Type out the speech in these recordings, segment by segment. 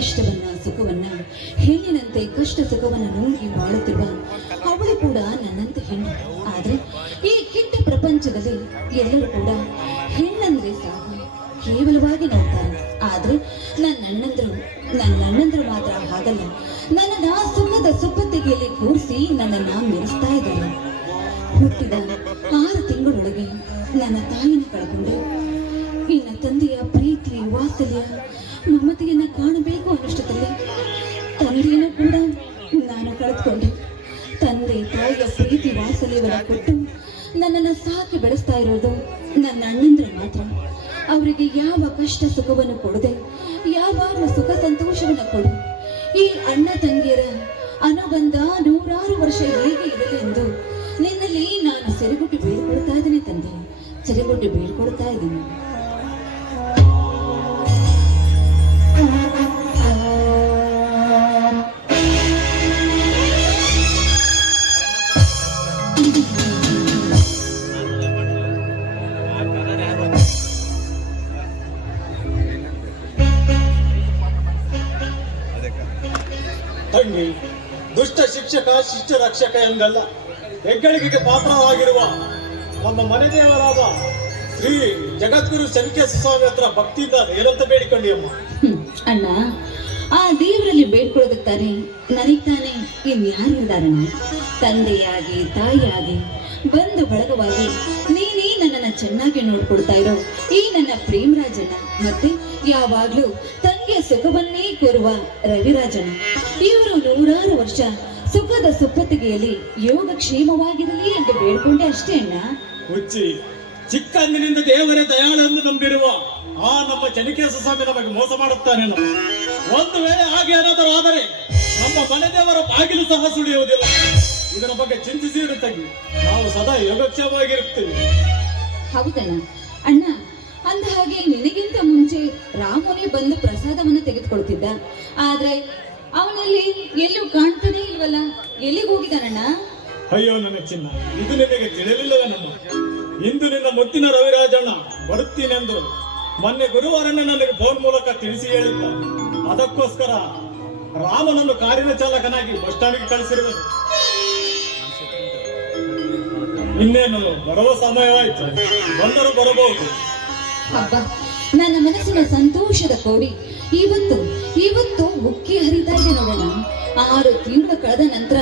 ಕಷ್ಟವನ್ನ ಸುಖವನ್ನ ಹೆಣ್ಣಿನಂತೆ ಕಷ್ಟ ಸುಖವನ್ನ ನೋಡಿ ಬಾಳುತ್ತಿರುವ ಅವಳು ಕೂಡ ನನ್ನಂತೆ ಹೆಣ್ಣು. ಆದ್ರೆ ಈ ಕೆಟ್ಟ ಪ್ರಪಂಚದಲ್ಲಿ ಎಲ್ಲರೂ ಕೂಡ ಹೆಣ್ಣಂದ್ರೆ ಸಾಕು ಕೇವಲವಾಗಿ ನೋಡ್ತಾರೆ. ಆದ್ರೆ ನನ್ನ ಅಣ್ಣಂದ್ರು ಮಾತ್ರ ಹಾಗಲ್ಲ. ನನ್ನನ್ನ ಸುಖದ ಸುಪ್ಪತ್ತಿಗೆಯಲ್ಲಿ ಕೂರಿಸಿ ನನ್ನನ್ನ ಮೆರೆಸ್ತಾ ಇದ್ದಾರೆ. ಹುಟ್ಟಿದ 6 ತಿಂಗಳೊಳಗೆ ನನ್ನ ತಾಯಿನ ಕಳ್ಕೊಂಡೆ. ಇನ್ನ ತಂದೆಯ ಪ್ರೀತಿ ವಾತ್ಸಲ್ಯ ಮಮತೆಯನ್ನ ಕಾಣಬೇಕು ಅನ್ನಷ್ಟದಲ್ಲಿ ತಂದೆಯನ್ನು ಕೂಡ ನಾನು ಕಳೆದುಕೊಂಡೆ. ತಂದೆ ತಾಯಿಯ ಪ್ರೀತಿ ವಾತ್ಸಲ್ಯವನ್ನ ಕೊಟ್ಟು ನನ್ನನ್ನು ಸಾಕಿ ಬೆಳೆಸ್ತಾ ಇರೋದು ನನ್ನ ಅಣ್ಣಂದ್ರು ಮಾತ್ರ. ಅವರಿಗೆ ಯಾವ ಕಷ್ಟ ಸುಖವನ್ನು ಕೊಡದೆ ಯಾವಾಗಲೂ ಸುಖ ಸಂತೋಷವನ್ನು ಕೊಡು. ಈ ಅಣ್ಣ ತಂಗಿಯರ ಅನುಬಂಧ 100 ವರ್ಷ ಹೇಗೆ ಇರಲಿ ಎಂದು ನಿನ್ನಲ್ಲಿ ನಾನು ಸೆರೆಗುಟ್ಟು ಬೇಡ್ಕೊಳ್ತಾ ಇದ್ದೀನಿ ತಂದೆ, ಸೆರೆಗುಟ್ಟು ಬೇಡ್ಕೊಳ್ತಾ ಇದ್ದೀನಿ. ತಂಗಿ, ದುಷ್ಟ ಶಿಕ್ಷಕ ಶಿಷ್ಟ ರಕ್ಷಕ ಎಂದಲ್ಲ, ಹೆಗ್ಗಳಿಕೆಗೆ ಪಾತ್ರವಾಗಿರುವ ನಮ್ಮ ಮನೆ ದೇವರಾದ ಶ್ರೀ ಜಗದ್ಗುರು ಶನಿಕೇಶ ಸ್ವಾಮಿ ಹತ್ರ ಭಕ್ತಿಯಿಂದ ಏನಂತ ಬೇಡಿಕೊಂಡಿ ಅಮ್ಮ? ಅಣ್ಣ, ಆ ದೇವರಲ್ಲಿ ಬೇಡ್ಕೊಳ್ಳೋದಕ್ಕಾನೆ ನನಗ್ ತಾನೇ ಇನ್ಯಾರು ಇದ್ದಾರಣ್ಣ. ತಂದೆಯಾಗಿ ತಾಯಿಯಾಗಿ ಬಂಧು ಬಳಗವಾಗಿ ನೀನೇ ನನ್ನನ್ನ ಚೆನ್ನಾಗಿ ನೋಡ್ಕೊಳ್ತಾ ಇರೋ ಈ ನನ್ನ ಪ್ರೇಮರಾಜಣ್ಣ, ಮತ್ತೆ ಯಾವಾಗ್ಲೂ ತಂಗಿಯ ಸುಖವನ್ನೇ ಕೋರುವ ರವಿರಾಜಣ್ಣ, ಇವರು 100 ವರ್ಷ ಸುಖದ ಸುಪ್ಪತ್ತಿಗೆಯಲ್ಲಿ ಯೋಗಕ್ಷೇಮವಾಗಿರಲಿ ಎಂದು ಬೇಡ್ಕೊಂಡೆ ಅಷ್ಟೇ ಅಣ್ಣ. ಹುಚ್ಚಿ, ಚಿಕ್ಕಂದಿನಿಂದ ದೇವರೇ ದಯಾಳನ್ನು ನಂಬಿರುವ ಆ ನಮ್ಮ ಚನಿಕೇಶ ಸ್ವಾಮಿ ನಮಗೆ ಮೋಸ ಮಾಡುತ್ತಾನೇನೋ. ಒಂದು ವೇಳೆ ಹಾಗೆ ಏನಾದರೂ ಆದರೆ ನಮ್ಮ ಮನೆ ದೇವರ ಬಾಗಿಲು ಸಹ ಸುಳಿಯುವುದಿಲ್ಲ. ಇದರ ಬಗ್ಗೆ ಚಿಂತಿಸಿ ಇರುತ್ತಾಗಿ ನಾವು ಸದಾ ಯೋಗಕ್ಷೇಮವಾಗಿರುತ್ತೇವೆ. ಹೌದಣ್ಣ. ಅಣ್ಣ, ಅಂದ ಹಾಗೆ ನಿನಗಿಂತ ಮುಂಚೆ ರಾಮನೇ ಬಂದು ಪ್ರಸಾದವನ್ನು ತೆಗೆದುಕೊಳ್ತಿದ್ದ. ಆದ್ರೆ ಅವನಲ್ಲಿ ಎಲ್ಲೂ ಕಾಣ್ತಾನೆ ಇಲ್ವಲ್ಲ, ಎಲ್ಲಿಗೆ ಹೋಗಿದ್ದಾನಣ್ಣ? ಅಯ್ಯೋ ನನ್ನ ಚಿನ್ನ, ಇದು ನಿನಗೆ ತಿಳಿಯಲಿಲ್ಲವೇನಮ್ಮ? ಇಂದು ನಿನ್ನ ಮುತ್ತಿನ ರವಿರಾಜಣ್ಣ ಬರುತ್ತೀನೆಂದು ಮೊನ್ನೆ ಗುರುವಾರನೇ ನನಗೆ ಫೋನ್ ಮೂಲಕ ತಿಳಿಸಿ ಹೇಳಿದ್ದ. ಅದಕ್ಕೋಸ್ಕರ ರಾಮನನ್ನು ಕಾರಿನ ಚಾಲಕನಾಗಿ ಬಸ್ ಸ್ಟ್ಯಾಂಡ್ಗೆ ಕಳಿಸಿರುವೆನು. ಇನ್ನೇನು ಬರುವ ಸಮಯವಾಯ್ತು, ಬಂದರೂ ಬರಬಹುದು. ಹಬ್ಬ, ನನ್ನ ಮನಸ್ಸಿನ ಸಂತೋಷದ ಕೋಡಿ ಇವತ್ತು ಉಕ್ಕಿ ಹರಿತಾ ಇದೆ ನೋಡೋಣ. 6 ತಿಂಗಳು ಕಳೆದ ನಂತರ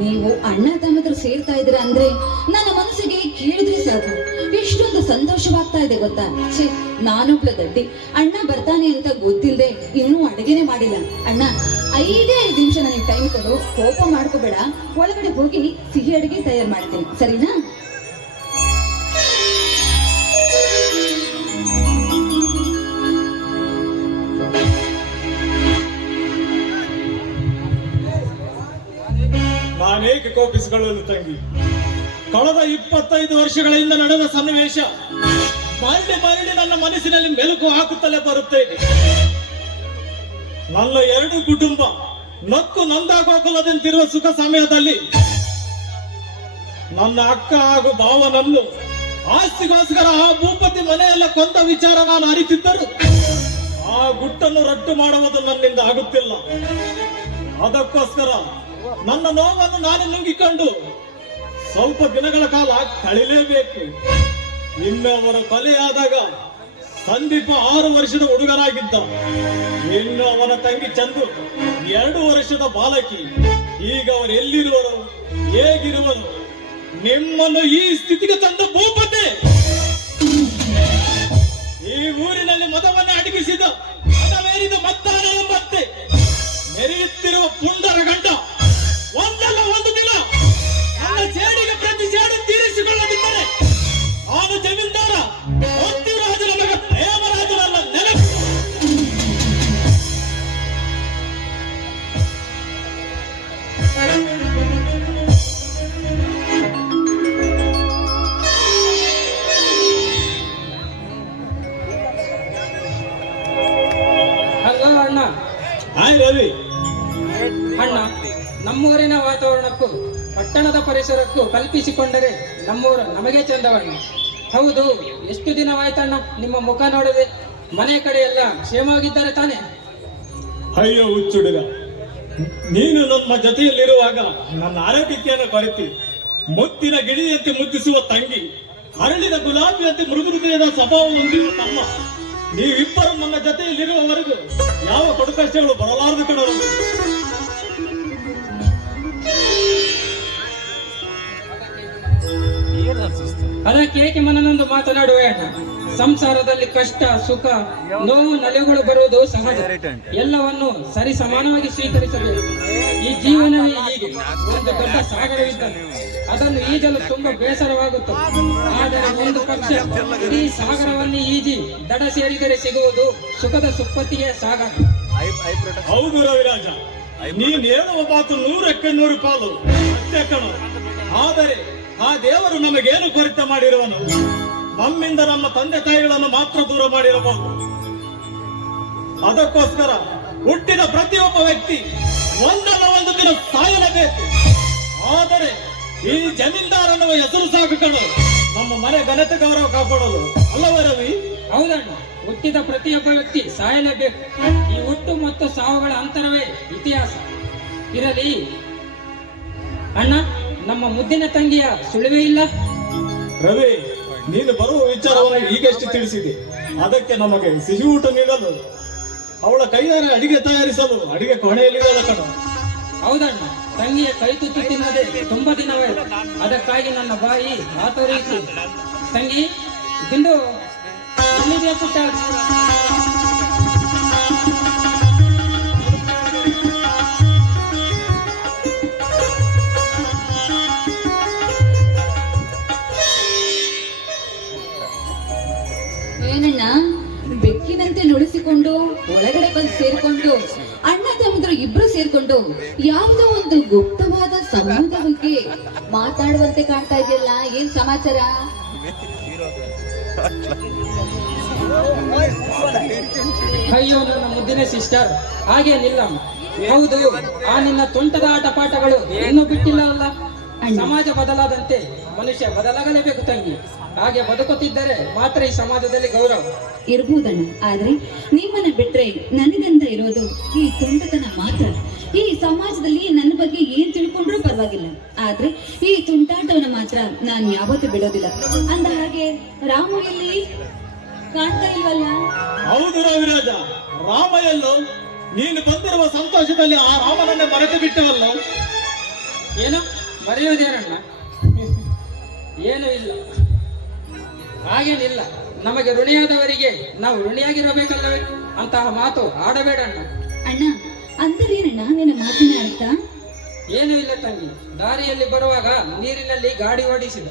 ನೀವು ಅಣ್ಣ ತಮ್ಮದ್ರು ಸೇರ್ತಾ ಇದ್ದೀರಾ ಅಂದ್ರೆ ನನ್ನ ಮನಸ್ಸಿಗೆ ಕೇಳಿದ್ರೆ ಸಾಕು ಎಷ್ಟೊಂದು ಸಂತೋಷವಾಗ್ತಾ ಇದೆ ಗೊತ್ತಾ. ನಾನೊಬ್ಳ ದಡ್ಡಿ, ಅಣ್ಣ ಬರ್ತಾನೆ ಅಂತ ಗೊತ್ತಿಲ್ಲದೆ ಇನ್ನೂ ಅಡುಗೆನೆ ಮಾಡಿಲ್ಲ. ಅಣ್ಣ, 5 ನಿಮಿಷ ನನಗೆ ಟೈಮ್ ಕೊಡು, ಕೋಪ ಮಾಡ್ಕೋಬೇಡ. ಒಳಗಡೆ ಹೋಗಿ ಸಿಹಿ ಅಡುಗೆ ತಯಾರು ಮಾಡ್ತೀನಿ, ಸರಿನಾ? ನಾನೇಕೆ ಕೋಪಿಸಿಕೊಳ್ಳಲು ತಂಗಿ? ಕಳೆದ 25 ವರ್ಷಗಳಿಂದ ನಡೆದ ಸನ್ನಿವೇಶ ಮರಳಿ ನನ್ನ ಮನಸ್ಸಿನಲ್ಲಿ ಮೆಲುಕು ಹಾಕುತ್ತಲೇ ಬರುತ್ತೇನೆ. ನನ್ನ 2 ಕುಟುಂಬ ನಕ್ಕು ನಂದಾಗೋಕುಲದಂತಿರುವ ಸುಖ ಸಮಯದಲ್ಲಿ ನನ್ನ ಅಕ್ಕ ಹಾಗೂ ಭಾವನನ್ನು ಆಸ್ತಿಗೋಸ್ಕರ ಆ ಭೂಪತಿ ಮನೆಯೆಲ್ಲ ಕೊಂದ ವಿಚಾರ ನಾನು ಅರಿತಿದ್ದರು ಆ ಗುಟ್ಟನ್ನು ರಟ್ಟು ಮಾಡುವುದು ನನ್ನಿಂದ ಆಗುತ್ತಿಲ್ಲ. ಅದಕ್ಕೋಸ್ಕರ ನನ್ನ ನೋವನ್ನು ನಾನು ನುಂಗಿಕೊಂಡು ಸ್ವಲ್ಪ ದಿನಗಳ ಕಾಲ ಕಳಿಲೇಬೇಕು. ಇನ್ನು ಅವರ ಕೊಲೆಯಾದಾಗ ಸಂದೀಪ 6 ವರ್ಷದ ಹುಡುಗನಾಗಿದ್ದ. ಇನ್ನು ಅವನ ತಂಗಿ ಚಂದು 2 ವರ್ಷದ ಬಾಲಕಿ. ಈಗ ಅವರು ಎಲ್ಲಿರುವರು, ಹೇಗಿರುವರು? ನಿಮ್ಮನ್ನು ಈ ಸ್ಥಿತಿಗೆ ತಂದ ಭೂಪತಿ ಈ ಊರಿನಲ್ಲಿ ಮತವನ್ನು ಅಡಗಿಸಿದ ಮತವೇರಿದ ಮತ್ತಾರ ಎಂಬಂತೆ ಮೆರೆಯುತ್ತಿರುವ ಪುಂಡರ ಗಂಡ ಒಂದಲ್ಲ ಒಂದು ದಿನ ನನ್ನ ಸೇಡಿಗೆ ಪ್ರತಿ ಸೇಡು ತೀರಿಸಿಕೊಳ್ಳದಿದ್ದರೆ ಅವನು ಜಮೀನ್ದಾರ ರಾಜನ ಮಗ ಪ್ರೇಮರಾಜನಲ್ಲ ನೆನಪು. ಅಣ್ಣ, ಹಾಯ್ ರವಿ. ಅಣ್ಣ, ನಮ್ಮೂರಿನ ವಾತಾವರಣಕ್ಕೂ ಪಟ್ಟಣದ ಪರಿಸರಕ್ಕೂ ಕಲ್ಪಿಸಿಕೊಂಡರೆ ನಮ್ಮೂರು ನಮಗೆ ಚಂದವಣ್ಣ. ಹೌದು, ಎಷ್ಟು ದಿನವಾಯ್ತಣ್ಣ ನಿಮ್ಮ ಮುಖ ನೋಡದೆ. ಮನೆ ಕಡೆ ಎಲ್ಲ ಕ್ಷೇಮವಾಗಿದ್ದಾರೆ ತಾನೆ? ಅಯ್ಯೋ ಹುಚ್ಚುಡುಗ, ನೀನು ನಮ್ಮ ಜೊತೆಯಲ್ಲಿರುವಾಗ ನನ್ನ ಆರೋಗ್ಯಕ್ಕೇನು ಕೊರತೆ. ಮುತ್ತಿನ ಗಿಳಿಯಂತೆ ಮುದ್ದಿಸುವ ತಂಗಿ, ಹರಳಿನ ಗುಲಾಬಿಯಂತೆ ಮೃದು ಹೃದಯದ ಸ್ವಭಾವ ಹೊಂದಿರುವ ತಮ್ಮ, ನೀವಿಬ್ಬರು ನನ್ನ ಜೊತೆಯಲ್ಲಿರುವವರೆಗೂ ಯಾವ ಕಡುಕಷ್ಟಗಳು ಬರಲಾರದು ಕಣರು. ಅದಕ್ಕೆ ಏಕೆ ಮನನೊಂದು ಮಾತನಾಡುವೆ ಅಣ್ಣ. ಸಂಸಾರದಲ್ಲಿ ಕಷ್ಟ ಸುಖ ನೋವು ನಲಿವುಗಳು ಬರುವುದು ಸಹಜ. ಎಲ್ಲವನ್ನು ಸರಿ ಸಮಾನವಾಗಿ ಸ್ವೀಕರಿಸಬೇಕು. ಈ ಜೀವನವೇ ಹೀಗೆ ಒಂದು ದೊಡ್ಡ ಸಾಗರವಿದ್ದಂತೆ. ಅದನ್ನು ಈಜಲು ತುಂಬಾ ಬೇಸರವಾಗುತ್ತದೆ. ಆದರೆ ಒಂದು ಪಕ್ಷ ಇಡೀ ಸಾಗರವನ್ನು ಈಜಿ ದಡ ಸೇರಿದರೆ ಸಿಗುವುದು ಸುಖದ ಸುಪ್ಪತ್ತಿಗೆ ಸಾಗರ. ಹೌದು ರವಿರಾಜ, ನೀನು ಹೇಳುವ ಮಾತು 100ಕ್ಕೆ 100 ಪಾಲು ಸತ್ಯ ಕಣ. ಆದರೆ ಆ ದೇವರು ನಮಗೇನು ಕೊರತೆ ಮಾಡಿರುವನು? ನಮ್ಮಿಂದ ನಮ್ಮ ತಂದೆ ತಾಯಿಗಳನ್ನು ಮಾತ್ರ ದೂರ ಮಾಡಿರಬಹುದು. ಅದಕ್ಕೋಸ್ಕರ ಹುಟ್ಟಿದ ಪ್ರತಿಯೊಬ್ಬ ವ್ಯಕ್ತಿ ಒಂದಲ್ಲ ಒಂದು ದಿನ ಸಾಯಲೇಬೇಕು. ಆದರೆ ಈ ಜಮೀನ್ದಾರನ್ನುವ ಹೆಸರು ಸಾಕು ಕಣ ನಮ್ಮ ಮನೆ ಘನತೆ ಗೌರವ ಕಾಪಾಡಲು, ಅಲ್ಲವೇ ರವಿ? ಹೌದಣ್ಣ, ಹುಟ್ಟಿದ ಪ್ರತಿಯೊಬ್ಬ ವ್ಯಕ್ತಿ ಸಾಯಲೇಬೇಕು. ಈ ಹುಟ್ಟು ಮತ್ತು ಸಾವುಗಳ ಅಂತರವೇ ಇತಿಹಾಸ. ಇರಲಿ ಅಣ್ಣ, ನಮ್ಮ ಮುದ್ದಿನ ತಂಗಿಯ ಸುಳಿವೇ ಇಲ್ಲ. ರವಿ, ನೀನು ಬರುವ ವಿಚಾರವನ್ನು ಈಗಷ್ಟೇ ತಿಳಿಸಿದೆ. ಅದಕ್ಕೆ ನಮಗೆ ಸಿಹಿ ಊಟ ನೀಡಲು, ಅವಳ ಕೈಯಾರೆ ಅಡಿಗೆ ತಯಾರಿಸಲು ಅಡಿಗೆ ಕೊನೆಯಲ್ಲಿರಲ್ಲ ಕಣ. ಹೌದಣ್ಣ, ತಂಗಿಯ ಕೈ ತುತ್ತು ತಿನ್ನದೆ ತುಂಬಾ ದಿನವಾಯಿತು. ಅದಕ್ಕಾಗಿ ನನ್ನ ಬಾಯಿ ಆತೋರಿಸಿ. ತಂಗಿ ತಿಂದು ಎಲ್ಲಿದೆಯಾ ಪುಟ್ಟ? ಏನಣ್ಣ, ಬೆಕ್ಕಿನಂತೆ ನುಡಿಸಿಕೊಂಡು ಒಳಗಡೆ ಬಂದು ಸೇರ್ಕೊಂಡು ಅಣ್ಣ ತಮ್ಮದ್ರು ಇಬ್ರು ಸೇರ್ಕೊಂಡು ಯಾವುದೋ ಒಂದು ಗುಪ್ತವಾದ ಸಂಬಂಧದ ಬಗ್ಗೆ ಮಾತಾಡುವಂತೆ ಕಾಣ್ತಾ ಇದೆಯಲ್ಲ, ಏನ್ ಸಮಾಚಾರ? ಅಯ್ಯೋ ನನ್ನ ಮುದ್ದಿನ ಸಿಸ್ಟರ್, ಹಾಗೇನಿಲ್ಲ. ಹೌದು, ಆ ನಿನ್ನ ತುಂಟದ ಆಟ ಪಾಠಗಳು ಇನ್ನೂ ಬಿಟ್ಟಿಲ್ಲ ಅಲ್ಲ. ಸಮಾಜ ಬದಲಾದಂತೆ ಮನುಷ್ಯ ಬದಲಾಗಲೇಬೇಕು ತಂಗಿ. ಹಾಗೆ ಬದುಕುತ್ತಿದ್ದರೆ ಮಾತ್ರ ಈ ಸಮಾಜದಲ್ಲಿ ಗೌರವ ಇರ್ಬೋದಣ್ಣ. ಆದ್ರೆ ನಿಮ್ಮನ್ನ ಬಿಟ್ರೆ ನನಗಂತ ಇರೋದು ಈ ತುಂಟತನ ಮಾತ್ರ. ಈ ಸಮಾಜದಲ್ಲಿ ನನ್ನ ಬಗ್ಗೆ ಏನ್ ತಿಳ್ಕೊಂಡ್ರೂ ಪರವಾಗಿಲ್ಲ, ಆದ್ರೆ ಈ ತುಂಟಾಟವನ್ನ ಮಾತ್ರ ನಾನು ಯಾವತ್ತೂ ಬಿಡೋದಿಲ್ಲ. ಅಂದ ಹಾಗೆ ರಾಮು ಎಲ್ಲಿ ಕಾಣ್ತಾ ಇಲ್ವಲ್ಲ? ಹೌದು ರವಿರಾಜ, ರಾಮ ಎಲ್ಲೋ? ನೀನು ಬಂದಿರುವ ಸಂತೋಷದಲ್ಲಿ ಆ ರಾಮನನ್ನೇ ಮರೆತು ಬಿಟ್ಟವಲ್ಲ. ಏನು ಬರೆಯುವುದೇನಣ್ಣ? ಏನೂ ಇಲ್ಲ, ಹಾಗೇನಿಲ್ಲ. ನಮಗೆ ಋಣಿಯಾದವರಿಗೆ ನಾವು ಋಣಿಯಾಗಿರಬೇಕಲ್ಲವೇ? ಅಂತಹ ಮಾತು ಆಡಬೇಡಣ್ಣ. ಅಣ್ಣ, ಅಂದರೇನಣ್ಣ ನಿನ್ನ ಮಾತಿನ ಅರ್ಥ? ಏನೂ ಇಲ್ಲ ತಂಗಿ. ದಾರಿಯಲ್ಲಿ ಬರುವಾಗ ನೀರಿನಲ್ಲಿ ಗಾಡಿ ಓಡಿಸಿದ.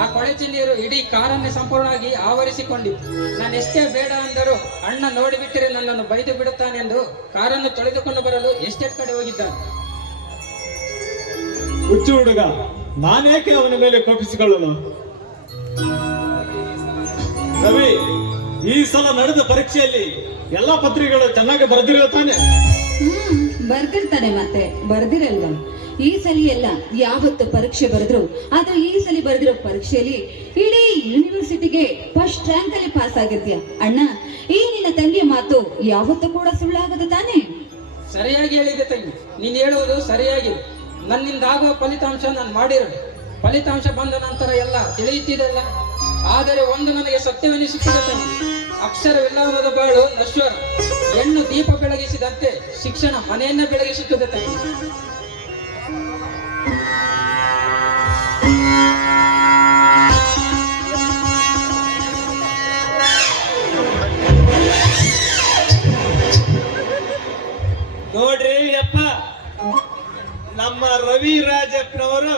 ಆ ಕೊಳಚೆ ನೀರು ಇಡೀ ಕಾರನ್ನೇ ಸಂಪೂರ್ಣವಾಗಿ ಆವರಿಸಿಕೊಂಡಿತ್ತು. ನಾನು ಎಷ್ಟೇ ಬೇಡ ಅಂದರೂ ಅಣ್ಣ ನೋಡಿಬಿಟ್ಟರೆ ನನ್ನನ್ನು ಬೈದು ಬಿಡುತ್ತಾನೆಂದು ಕಾರನ್ನು ತೊಳೆದುಕೊಂಡು ಬರಲು ಎಸ್ಟೇಟ್ ಕಡೆ ಹೋಗಿದ್ದಾನೆ. ಹುಚ್ಚು ಹುಡುಗ, ನಾನೇಕೆ ಅವನ ಮೇಲೆ ಕೋಪಿಸಿಕೊಳ್ಳಲು? ರವಿ, ಈ ಸಲ ನಡೆದ ಪರೀಕ್ಷೆಯಲ್ಲಿ ಎಲ್ಲಾ ಪತ್ರಿಕೆಗಳು ಚೆನ್ನಾಗಿ ಬರೆದಿರುವ ತಾನೆ? ಬರ್ದಿರ್ತಾನೆ ಮತ್ತೆ ಬರ್ದಿರಲ್ವಾ? ಈ ಸಲ ಎಲ್ಲ ಯಾವತ್ತು ಪರೀಕ್ಷೆ ಬರೆದ್ರು, ಆದ್ರೆ ಈ ಸಲ ಬರೆದಿರೋ ಪರೀಕ್ಷೆಯಲ್ಲಿ ಇಡೀ ಯೂನಿವರ್ಸಿಟಿಗೆ ಫಸ್ಟ್ ರ್ಯಾಂಕ್ ಅಲ್ಲಿ ಪಾಸ್ ಆಗಿದ್ಯಾ ಅಣ್ಣ. ಈ ನಿನ್ನ ತಂಗಿಯ ಮಾತು ಯಾವತ್ತೂ ಕೂಡ ಸುಳ್ಳಾಗದು ತಾನೆ? ಸರಿಯಾಗಿ ಹೇಳಿದೆ ತಂಗಿ, ನೀನ್ ಹೇಳುವುದು ಸರಿಯಾಗಿ. ನನ್ನಿಂದ ಆಗುವ ಫಲಿತಾಂಶ ನಾನು ಮಾಡಿರೋದು. ಫಲಿತಾಂಶ ಬಂದ ನಂತರ ಎಲ್ಲ ತಿಳಿಯುತ್ತಿದೆಲ್ಲ. ಆದರೆ ಒಂದು ನನಗೆ ಸತ್ಯವೆನಿಸುತ್ತದೆ ತಂಗಿ, ಅಕ್ಷರವಿಲ್ಲವಾದ ಬಾಳು ನಶ್ವರ. ಹೆಣ್ಣು ದೀಪ ಬೆಳಗಿಸಿದಂತೆ ಶಿಕ್ಷಣ ಮನೆಯನ್ನ ಬೆಳಗಿಸುತ್ತದೆ ತಂಗಿ. ನೋಡ್ರಿ ಅಪ್ಪ, ನಮ್ಮ ರವಿ ರಾಜಪ್ಪನವರು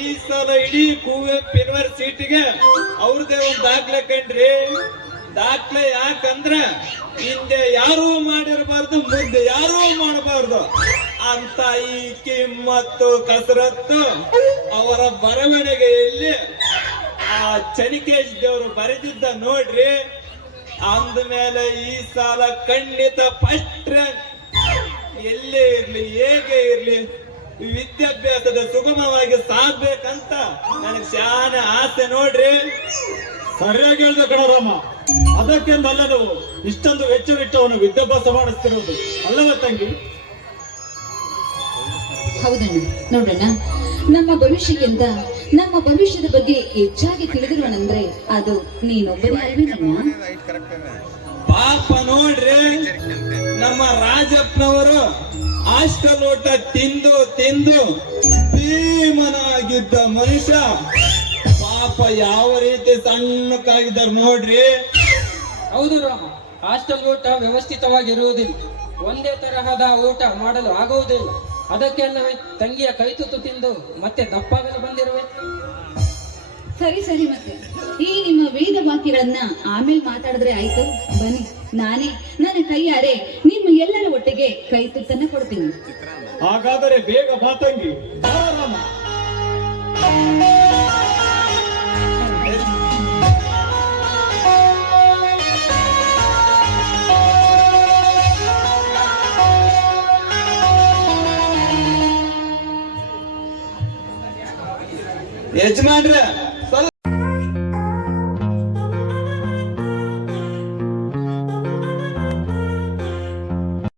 ಈ ಸಲ ಇಡೀ ಕುವೆಂಪು ಯೂನಿವರ್ಸಿಟಿಗೆ ಅವ್ರದೇ ಒಂದು ದಾಖಲೆ ಕಂಡ್ರಿ. ದಾಖಲೆ ಯಾಕಂದ್ರ ಹಿಂದೆ ಯಾರೂ ಮಾಡಿರಬಾರ್ದು, ಮುಂದೆ ಯಾರೂ ಮಾಡಬಾರ್ದು ಅಂತ ಈ ಕಿಮ್ಮತ್ತು ಕಸರತ್ತು ಅವರ ಬರವಣಿಗೆಯಲ್ಲಿ ಆ ಚನಿಕೇಶ್ ದೇವರು ಬರೆದಿದ್ದ ನೋಡ್ರಿ. ಅಂದ ಮೇಲೆ ಈ ಸಾಲ ಖಂಡಿತ ಫಸ್ಟ್ ರ್ಯಾಂಕ್. ಎಲ್ಲೇ ಇರ್ಲಿ ಹೇಗೆ ಇರ್ಲಿ ವಿದ್ಯಾಭ್ಯಾಸದ ಸುಗಮವಾಗಿ ಸಾಗ್ಬೇಕಂತ ನನಗೆ ಶಾನೆ ಆಸೆ ನೋಡ್ರಿ. ಸರಿಯಾಗಿ ಹೇಳ್ದೆ ಕಣರಾಮ. ಅದಕ್ಕೆಂದಲ್ಲ ನಾವು ಇಷ್ಟೊಂದು ವೆಚ್ಚವಿಟ್ಟು ಅವನು ವಿದ್ಯಾಭ್ಯಾಸ ಮಾಡಿಸ್ತಿರೋದು ಅಲ್ಲವೇ ತಂಗಿ? ಹೌದಣ್ಣ. ನೋಡಣ್ಣ, ನಮ್ಮ ಭವಿಷ್ಯಕ್ಕಿಂತ ನಮ್ಮ ಭವಿಷ್ಯದ ಬಗ್ಗೆ ಹೆಚ್ಚಾಗಿ ತಿಳಿದಿರುವನಂದ್ರೆ ಅದು ನೀನೊಬ್ಬನೇ ಅಲ್ವೇನಣ್ಣ? ಪಾಪ ನೋಡ್ರಿ, ನಮ್ಮ ರಾಜಪ್ಪನವರು ಹಾಸ್ಟೆಲ್ ಊಟ ತಿಂದು ತಿಂದು ಭೀಮನಾಗಿದ್ದ ಮನುಷ್ಯ ಪಾಪ ಯಾವ ರೀತಿ ಸಣ್ಣಕ್ಕಾಗಿದ್ದಾರೆ ನೋಡ್ರಿ. ಹೌದು ರಾಮ, ಹಾಸ್ಟೆಲ್ ಊಟ ವ್ಯವಸ್ಥಿತವಾಗಿರುವುದಿಲ್ಲ. ಒಂದೇ ತರಹದ ಊಟ ಮಾಡಲು ಆಗುವುದಿಲ್ಲ. ಅದಕ್ಕೆಲ್ಲವೇ ತಂಗಿಯ ಕೈತುತ್ತು ತಿಂದು ಮತ್ತೆ ದಪ್ಪಾಗಲು ಬಂದಿರುವೆ. ಸರಿ ಸರಿ, ಮತ್ತೆ ಈ ನಿಮ್ಮ ವೇದ ವಾಕ್ಯಗಳನ್ನ ಆಮೇಲೆ ಮಾತಾಡಿದ್ರೆ ಆಯ್ತು. ಬನ್ನಿ, ನಾನೇ ನನ್ನ ಕೈಯಾರೆ ನಿಮ್ಮ ಎಲ್ಲರ ಒಟ್ಟಿಗೆ ಕೈ ತುತ್ತನ್ನ ಕೊಡ್ತೀನಿ. ಹಾಗಾದರೆ ಬೇಗ ಬಾ ತಂಗಿ. ಬಾ ರಾಮ. ಯಜಮಾನ್ರ